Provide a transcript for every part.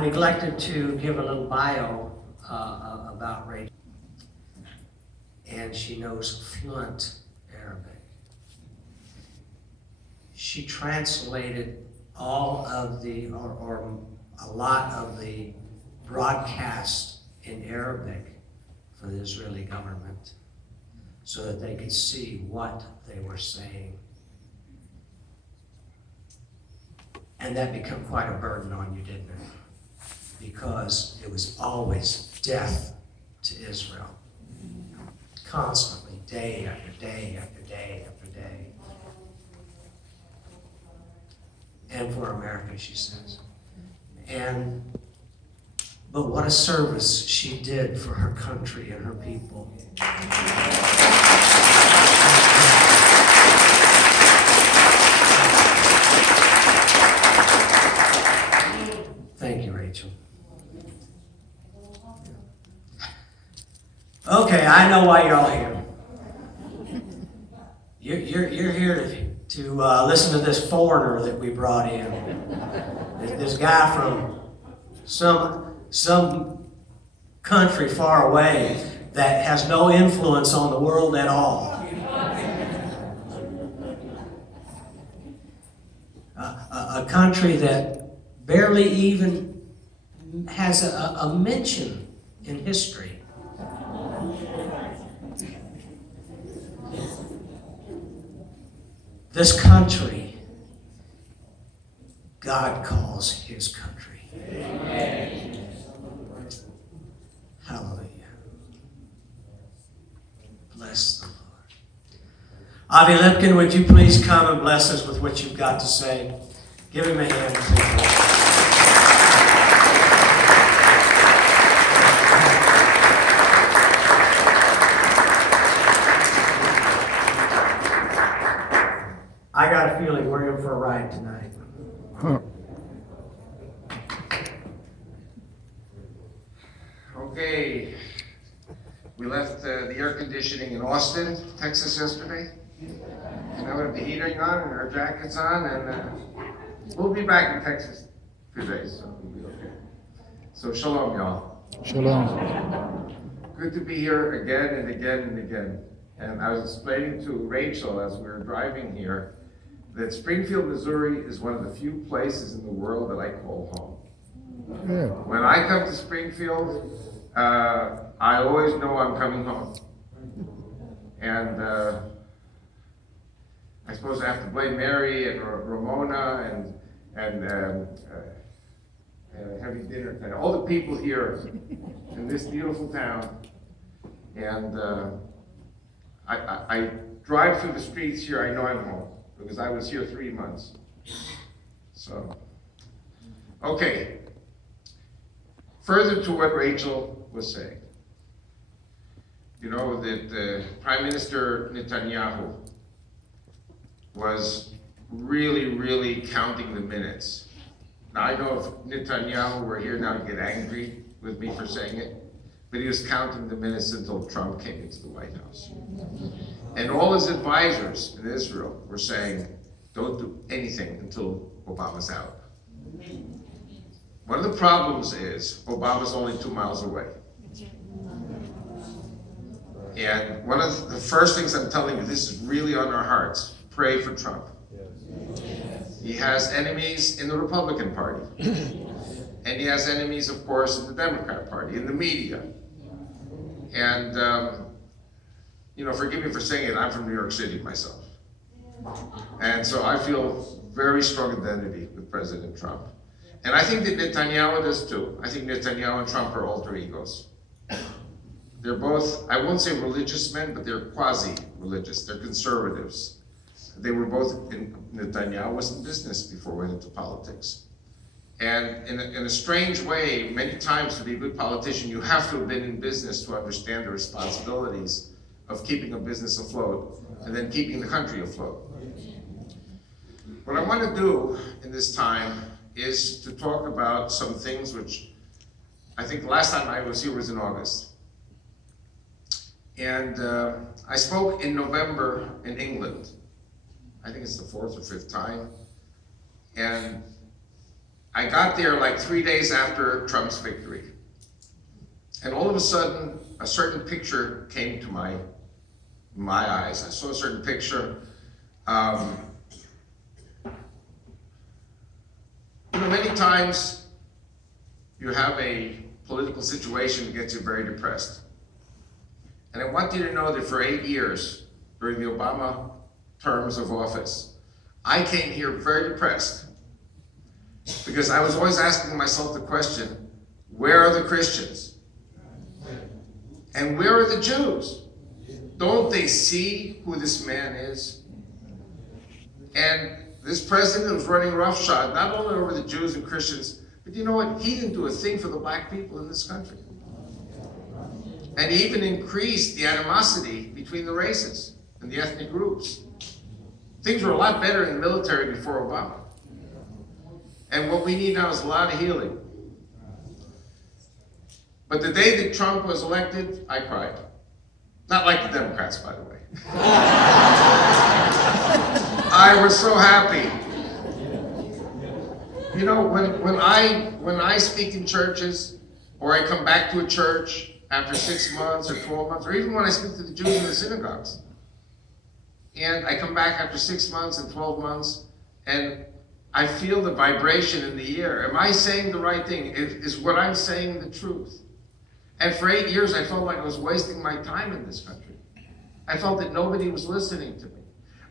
neglected to give a little bio about Rachel. And she knows fluent Arabic. She translated all of the, or a lot of the broadcast in Arabic for the Israeli government so that they could see what they were saying. And that became quite a burden on you, didn't it? Because it was always death to Israel. Constantly, day after day after day after day. And for America, she says. But what a service she did for her country and her people. Thank you, Rachel. Okay, I know why you're all here. You're here to listen to this foreigner that we brought in. This guy from some country far away that has no influence on the world at all. A country that barely even has a mention in history. This country, God calls his country. Amen. Hallelujah. Bless the Lord. Avi Lipkin, would you please come and bless us with what you've got to say? Give him a hand. I got a feeling we're in for a ride tonight. Okay, we left the air conditioning in Austin, Texas yesterday. And now we have the heating on and our jackets on, and we'll be back in Texas in 2 days, so we'll be okay. So shalom, y'all. Shalom. Good to be here again and again and again. And I was explaining to Rachel as we were driving here that Springfield, Missouri is one of the few places in the world that I call home. Yeah. When I come to Springfield, I always know I'm coming home. And I suppose I have to blame Mary and Ramona and having dinner tonight. All the people here in this beautiful town. And I drive through the streets here, I know I'm home, because I was here 3 months. So, okay. Further to what Rachel was saying. You know that Prime Minister Netanyahu was really counting the minutes. Now I know if Netanyahu were here now, he'd get angry with me for saying it, but he was counting the minutes until Trump came into the White House. And all his advisors in Israel were saying, don't do anything until Obama's out. One of the problems is Obama's only 2 miles away. And one of the first things I'm telling you, this is really on our hearts, pray for Trump. He has enemies in the Republican Party. And he has enemies, of course, in the Democrat Party, in the media. And, you know, forgive me for saying it, I'm from New York City myself. And so I feel very strong identity with President Trump. And I think that Netanyahu does too. I think Netanyahu and Trump are alter egos. They're both, I won't say religious men, but they're quasi-religious. They're conservatives. They were both, Netanyahu was in business before he went into politics. And in a strange way, many times to be a good politician, you have to have been in business to understand the responsibilities of keeping a business afloat and then keeping the country afloat. What I want to do in this time is to talk about some things which I think the last time I was here was in August. And I spoke in November in England. I think it's the 4th or 5th time. And I got there like 3 days after Trump's victory. And all of a sudden, a certain picture came to my eyes. I saw a certain picture. Many times you have a political situation that gets you very depressed. And I want you to know that for 8 years, during the Obama terms of office, I came here very depressed. Because I was always asking myself the question, where are the Christians? And where are the Jews? Don't they see who this man is? And this president was running roughshod, not only over the Jews and Christians, but you know what? He didn't do a thing for the black people in this country. And he even increased the animosity between the races and the ethnic groups. Things were a lot better in the military before Obama. And what we need now is a lot of healing. But the day that Trump was elected, I cried. Not like the Democrats, by the way. I was so happy. You know, when I speak in churches, or I come back to a church after 6 months or 12 months, or even when I speak to the Jews in the synagogues, and I come back after 6 months and 12 months, and I feel the vibration in the air. Am I saying the right thing? Is what I'm saying the truth? And for 8 years, I felt like I was wasting my time in this country. I felt that nobody was listening to me.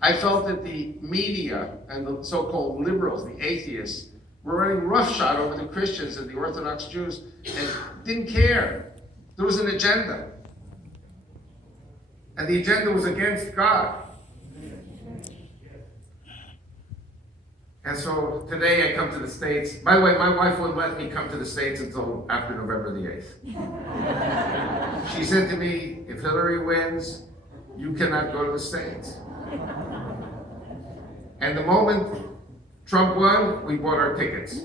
I felt that the media and the so-called liberals, the atheists, were running roughshod over the Christians and the Orthodox Jews and didn't care. There was an agenda. And the agenda was against God. And so today I come to the States. By the way, my wife wouldn't let me come to the States until after November the 8th. She said to me, if Hillary wins, you cannot go to the States. And the moment Trump won, we bought our tickets.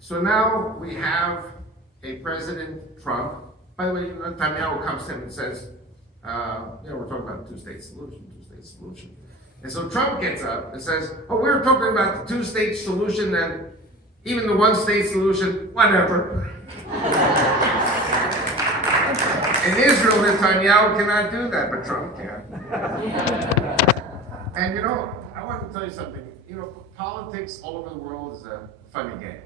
So now we have a President Trump. By the way, Netanyahu comes to him and says, we're talking about the two-state solution. And so Trump gets up and says, we're talking about the two-state solution and even the one-state solution, whatever. In Israel, Netanyahu cannot do that, but Trump can. And I want to tell you something. Politics all over the world is a funny game.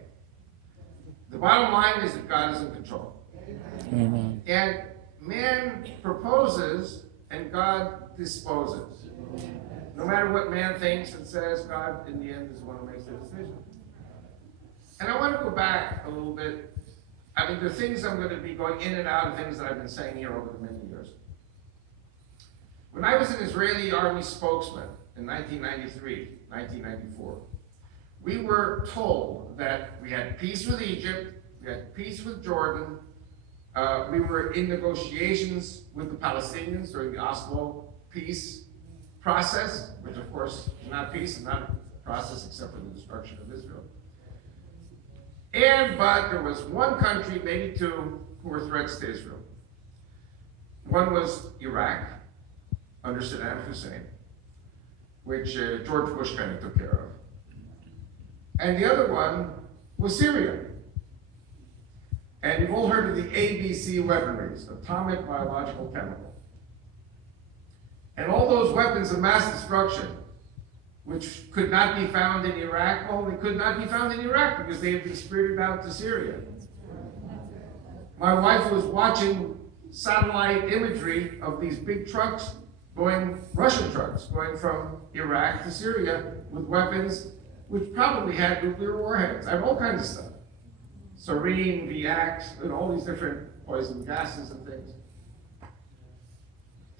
The bottom line is that God is in control. Amen. And man proposes and God disposes. No matter what man thinks and says, God in the end is the one who makes the decision. And I want to go back a little bit. I mean, the things I'm going to be going in and out of things that I've been saying here over the many years. When I was an Israeli army spokesman in 1993, 1994, we were told that we had peace with Egypt, we had peace with Jordan, we were in negotiations with the Palestinians during the Oslo peace process, which of course is not peace and not a process except for the destruction of Israel. But there was one country, maybe two, who were threats to Israel. One was Iraq, under Saddam Hussein, which George Bush kind of took care of. And the other one was Syria. And you've all heard of the ABC weaponries, atomic, biological, chemical. And all those weapons of mass destruction, which could not be found in Iraq, well, they could not be found in Iraq because they had been spirited out to Syria. My wife was watching satellite imagery of these big trucks Russian trucks, going from Iraq to Syria with weapons which probably had nuclear warheads. I have all kinds of stuff. Sarin, VX, and all these different poison gases and things.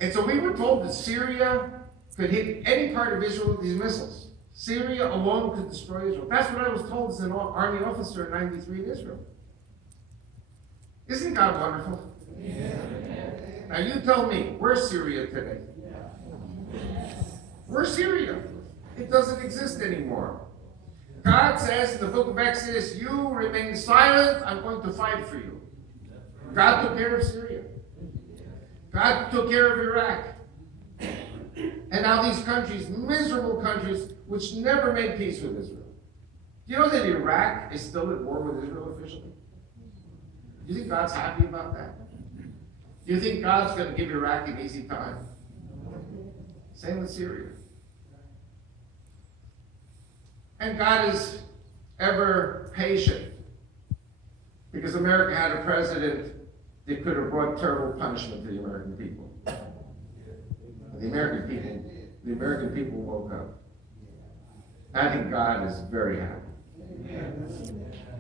And so we were told that Syria could hit any part of Israel with these missiles. Syria alone could destroy Israel. That's what I was told as an army officer in 93 in Israel. Isn't God wonderful? Yeah. Now you tell me, where's Syria today? Where's Syria? It doesn't exist anymore. God says in the book of Exodus, you remain silent, I'm going to fight for you. God took care of Syria. God took care of Iraq. And now these countries, miserable countries, which never made peace with Israel. Do you know that Iraq is still at war with Israel officially? Do you think God's happy about that? Do you think God's going to give Iraq an easy time? Same with Syria. And God is ever patient, because America had a president that could have brought terrible punishment to the American people. The American people woke up. I think God is very happy.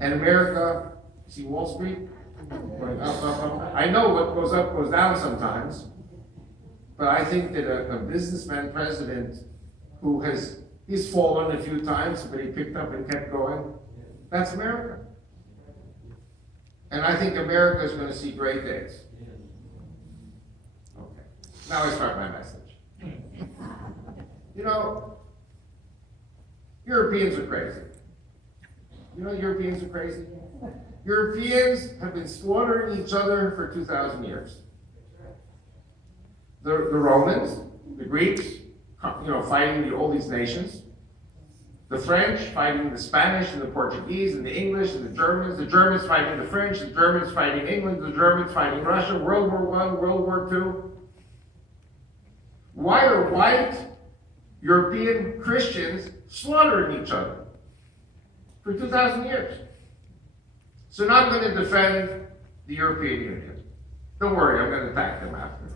And America, see Wall Street? Going up, up, up. I know what goes up goes down sometimes, but I think that a businessman president who he's fallen a few times, but he picked up and kept going, that's America. And I think America is going to see great days. Okay, now I start my message. You know, Europeans are crazy. You know Europeans are crazy? Europeans have been slaughtering each other for 2,000 years. The Romans, the Greeks, fighting all these nations. The French fighting the Spanish and the Portuguese and the English and the Germans fighting the French, the Germans fighting England, the Germans fighting Russia, World War I, World War II. Why are white European Christians slaughtering each other for 2,000 years? So now I'm going to defend the European Union. Don't worry, I'm going to attack them after.